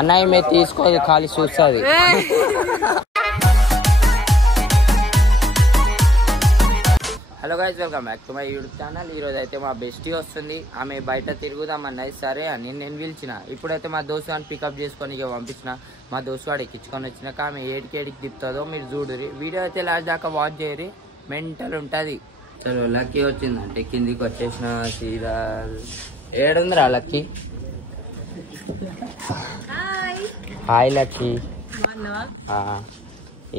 అన్నయ్య మీరు తీసుకోదు ఖాళీ చూస్తుంది. Hello guys, welcome back to my YouTube channel. ఈరోజు అయితే మా బెస్టీ వస్తుంది. ఆమె బయట తిరుగుదామన్నది. సరే అని నేను పిలిచిన. ఇప్పుడైతే మా దోస్తు గారిని పికప్ చేసుకొని ఇక పంపించిన. మా దోస్తు వాడు ఎక్కించుకొని వచ్చినాక ఆమె ఏడికి తిప్పుతుందో మీరు చూడురి. వీడియో అయితే లాస్ట్ దాకా వాచ్ చేయరి, మెంటల్ ఉంటుంది. చలో లక్కీ వచ్చిందంటే కిందికి వచ్చేసిన సీదా. ఏడుందిరా లక్కీ? Hi lucky.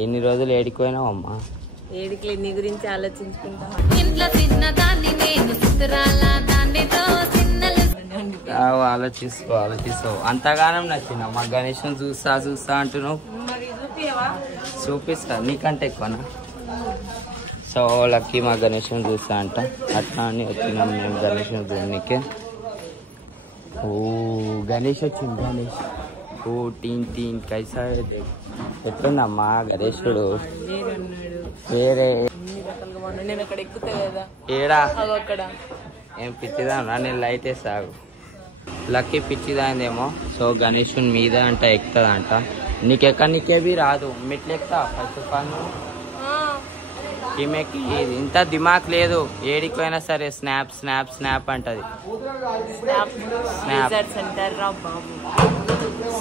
ఎన్ని రోజులు ఏడిపోయినావు అమ్మా? ఏడికి నీ గురించి ఆలోచించుకుంటా. ఆలోచిస్తావు అంతగానం నచ్చిందా? మా గణేష్ చూస్తా అంటున్నావు. చూపిస్తా నీకంటే ఎక్కువనా? సో లక్కీ మా గణేష్ చూస్తా అంట. అట్లా అని వచ్చినాం మేము గణేష్ చూడడానికి. ఓ గణేష్ వచ్చింది. గణేష్ ఓ టీన్ కైసా ఎట్లుందమ్మా గణేశుడు? వేరే ఏడా ఏం పిచ్చిదా? నేను లైట్ వేసాగు. లక్కీ పిచ్చిదాందేమో. సో గణేశుని మీద అంట ఎక్కుతుందంట. నీకేవి రాదు. మెట్లు ఎక్కుతా ఫస్ట్ ఆఫ్ ఆల్. ఈమెకి ఇంత దిమాక్ లేదు. ఏడిపోయినా సరే స్నాప్ స్నాప్ స్నాప్ అంటది.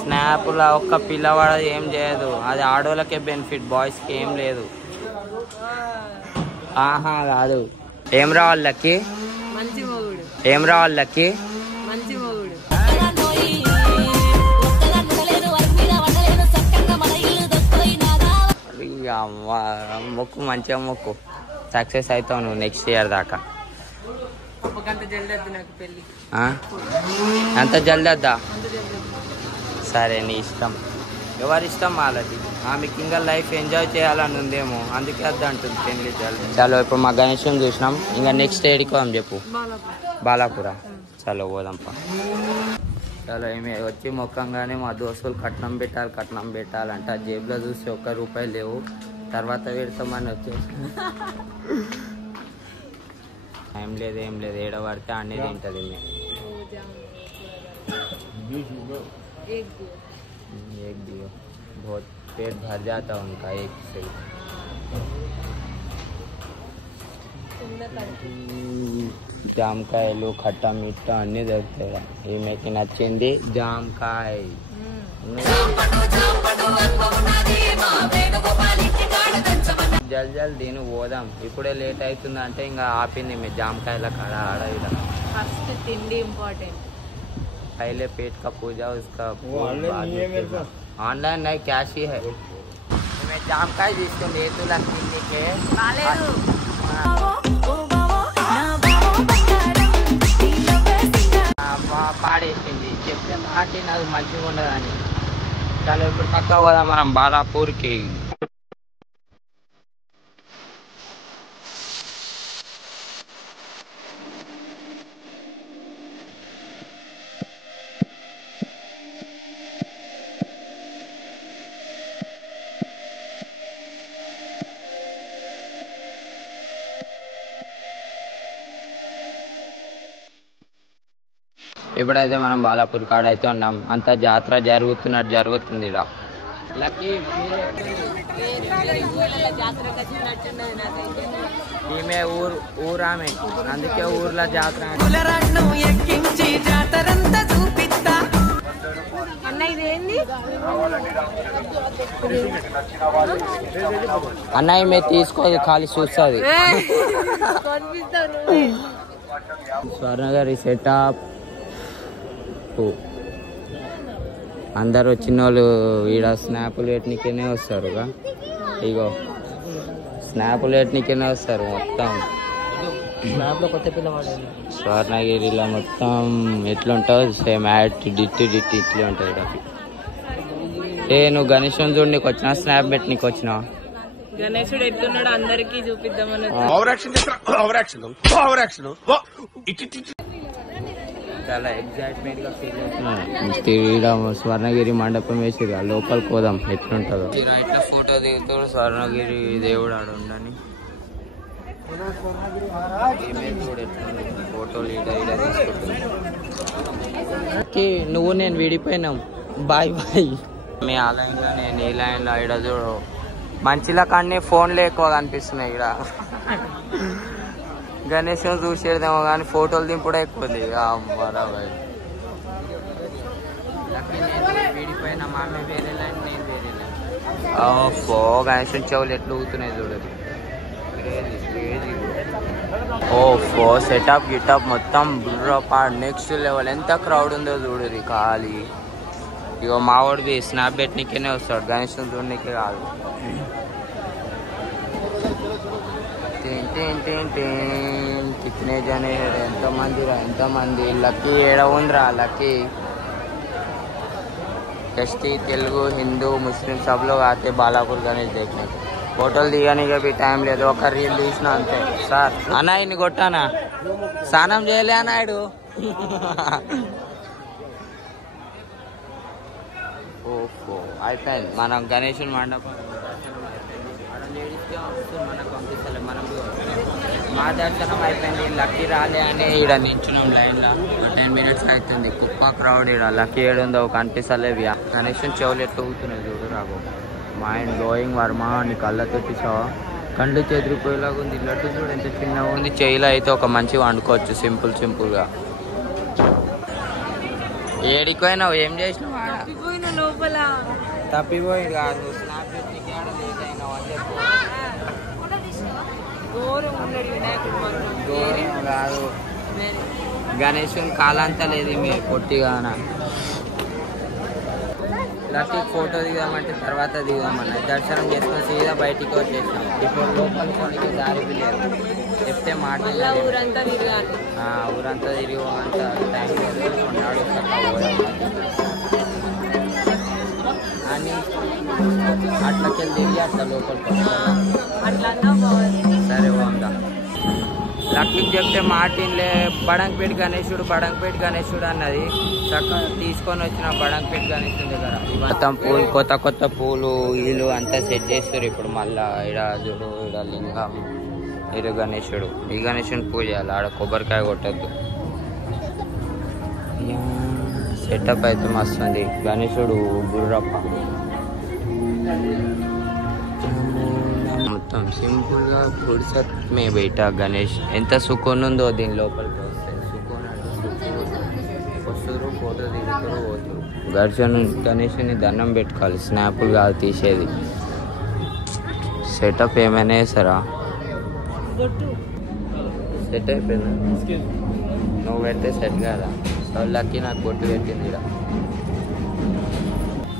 స్నాప్ లా ఒక్క పిల్లవాడు ఏం చేయదు. అది ఆడోళ్ళకే బెనిఫిట్, బాయ్స్ కి ఏం లేదు. ఆహా కాదు. ఏం రావాలి లక్కీ? ఏం రావాలి లక్కీ? మొక్కు మంచిగా మొక్కు. సక్సెస్ అవుతావు నువ్వు నెక్స్ట్ ఇయర్ దాకా. అంత జల్దీ వద్దా? సరే నీ ఇష్టం. ఎవరి ఇష్టం వాళ్ళది. ఆమెకి ఇంకా లైఫ్ ఎంజాయ్ చేయాలని ఉందేమో, అందుకే వద్దా అంటుంది పెళ్ళి జల్దీ. చలో ఇప్పుడు మా గణేశం చూసినాం. ఇంకా నెక్స్ట్ ఏడికి పోదాం చెప్పు? బాలాపుర. చలో పోదాంపా. చలో ఏమి వచ్చి మొక్కంగానే మా దోస్తులు కట్నం పెట్టాలంట. జేబులో చూసి ₹1 లేవు. తర్వాత పెడతామని వచ్చేసి ఏం లేదు ఏడబడితే అన్నీ తింటుంది. एक दियो बहुत पेट भर जाता उनका एक से. జామకాయలు ఖట్టా మిట్టా అన్నీ దొరుకుతాయి. ఈమెకి నచ్చింది జామకాయ. జల్ దీని పోదాం. ఇప్పుడే లేట్ అవుతుంది అంటే ఇంకా ఆపింది మీ జామకాయల కాడ ఆడవిడ. ఫస్ట్ తిండి ఇంపార్టెంట్. पहले पेट का पूजा उसका ऑनलाइन नहीं कैश ही है. मैं जाम का తీసుకుంది ఏతులా తిండికే రాలేదు. పాడేసింది. చెప్తే మాటి నాకు మంచిగా ఉండదని. చాలా ఇప్పుడు పక్క పోదా మనం బాలాపూర్కి. ఇప్పుడైతే మనం బాలాపూర్ కాడ అయితే ఉన్నాం. అంతా జాతర జరుగుతుంది ఇలా. ఈమె ఊరామె, అందుకే ఊర్లో జాతర. అన్నయ్య మీరు తీసుకోదు ఖాళీ చూస్తుంది. స్వర్ణగారి సెటప్. అందరు వచ్చిన వాళ్ళు ఈడ స్నాపులు పెట్టినకేనే వస్తారుగా. ఇగో స్నాపులు పెట్టినకేనే వస్తారు మొత్తం. స్వర్ణగిరిలో మొత్తం ఎట్లుంటుంది సేమ్ డిట్టి ఇట్లే ఉంటుంది. నువ్వు గణేశం చూడు నీకు వచ్చినా, స్నాప్ పెట్టి నీకు వచ్చినా. గణేశుడు ఎట్లున్నాడు అందరికి చూపిద్దామని చాలా ఎగ్జైట్మెంట్ గా ఫీల్ అవుతున్నాను. స్వర్ణగిరి మండపం వేసి లోపలికి పోదాం ఎట్లుంటుందో. ఇట్లా ఫోటో దిగుతాడు స్వర్ణగిరి దేవుడు ఆడ ఉండని. ఫోటోలు ఈడ తీసుకుంటుంది. నువ్వు నేను విడిపోయినాం. Bye bye. మీ ఆ లైన్లో నేను ఈ లైన్లో ఈడ చూడు మంచిలా కానీ ఫోన్లు ఎక్కువ కనిపిస్తున్నాయి ఇక్కడ. గణేష్ చూసేదేమో కానీ ఫోటోలు దింపుడే ఎక్కువ బాయ్. విడిపోయినా మామే వేరే లైన్ నేను వేరే లైన్. గణేష్ చెవులు ఎట్లా ఊగుతున్నాయి చూడదు. ఓ సెటప్ గిటప్ మొత్తం బుర్రపా నెక్స్ట్ లెవెల్. ఎంత క్రౌడ్ ఉందో చూడరు ఖాళీ. ఇగో మావాడివి స్నాప్ పెట్టినీకేనే వస్తాడు, గణేష్ చూడనీకే కాదు. కితనే జనే ఎంతమంది లక్కీ ఏడ ఉందిరా లక్కీ. कश्ती तेलुगु हिंदू मुस्लिम सब लोग आते बालापुर गणेश देखने को. फोटोल दिगाने का भी टाइम ले दो. ఒక రీల్ తీసిన అంతే సార్. అన్నా ఇన్ని కొట్టానా స్నానం చేయలే అన్నాడు. ఓహో అయిపోయింది. మనం గణేషుని మండపం లేడీస్కే వస్తుంది, మనకు పంపిస్తలే. మనం మా దర్శనం అయిపోయింది. లక్కీ రాలే అని ఈడ నించున్నాం లైన్లో. 10 minutes అవుతుంది. కుప్ప క్రౌడ్ ఈడ. లక్కీ ఏడుందో కనిపిస్తలేవి. గణేషుని చెవులు ఎట్లా ఊగుతున్నాయి చూడు రాబో. Mind blowing Varma. నీ కళ్ళతో చూసావా కళ్ళు చెదిరిపోయేలాగా ఉంది. లడ్డు చూడు ఎంత చిన్నగా ఉంది. చెయ్యిలో అయితే ఒక మంచిగా వండుకోవచ్చు సింపుల్గా. ఏడికి పోయినావు? ఏం చేసినావు? లోపల తప్పిపోయి కాదు. స్నాప్ పెట్టికి లేట్ అయినావు అని చెప్పు. దూరం కాదు. గణేషుని కాలంతా లేదు మీ పొట్టిగాన. లక్కీ ఫోటో దిగామంటే తర్వాత దిగామన్నా. దర్శనం చేసుకొని సీదా బయటికి వచ్చేసినాం. ఇప్పుడు లోపల కొనికి దారి లేదు. చెప్తే మాట ఊరంతా తిరిగి అంత టైం లేదు. అని అట్లకెళ్ళి తిరిగి అట్లా లోపలికి సరే బాగుందా. లక్కీకి చెప్తే మాటిన్లే. బడంగపేట గణేశుడు అన్నది. చక్కగా తీసుకొని వచ్చిన బడంగపేట గణేశుడి దగ్గర మొత్తం పూలు, కొత్త పూలు వీళ్ళు అంతా సెట్ చేస్తారు. ఇప్పుడు మళ్ళా ఈడ చూడు, ఈడ లింగం, ఈడ గణేశుడు. ఈ గణేశుని పూజ చేయాలి. ఆడ కొబ్బరికాయ కొట్టద్దు. సెటప్ అయితే మస్తుంది. గణేశుడు బుర్రప్ప మొత్తం సింపుల్ గా ఫుర్సత్ మే బయట గణేష్. ఎంత సుకోన్ ఉందో దీని లోపలికి వస్తే. సుకోన్ అంటే వస్తురు, ఫోటో దిగుతారు, పోతారు. గణేషుని దండం పెట్టుకోవాలి. స్నాపులు కాదు తీసేది. సెటప్ ఏమైనా వేసారా? సెట్ అయిపోయిందా? నువ్వు పెడితే సెట్ కదా. లక్కీ నాకు బొట్టు పెట్టింది ఇక్కడ.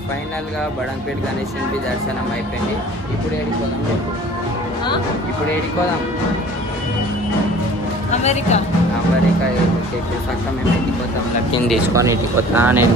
ఫైనల్గా బడంగపేట గణేశుని దర్శనం అయిపోయింది. ఇప్పుడు ఏడిపోదాం చెప్పు. ఇప్పుడు ఏడిపోదాం? అమెరికా. సక్క మేము ఇంటికి పోతాం. లక్కీని తీసుకొని ఇంటికి పోతా. నేను